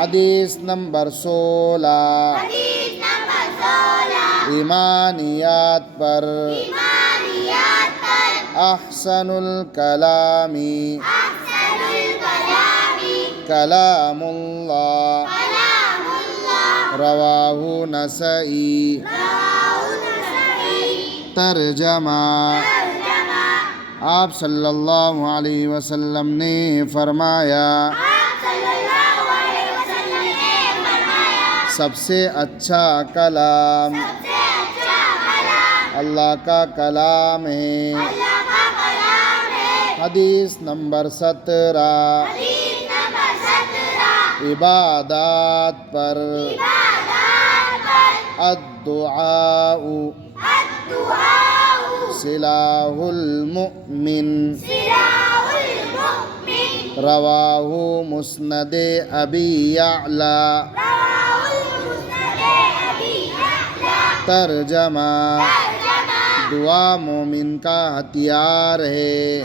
حدیث نمبر 16 ایمانیات پر احسن الکلام کلام اللہ رواہ نسائی ترجمہ آپ صلی اللہ علیہ وسلم نے فرمایا سب سے اچھا کلام اللہ کا کلام ہے۔ حدیث نمبر 17 عبادات پر الدعاء سلاح المؤمن رواہ مسند ابی یعلا ترجمہ دعا مومن کا ہتھیار ہے۔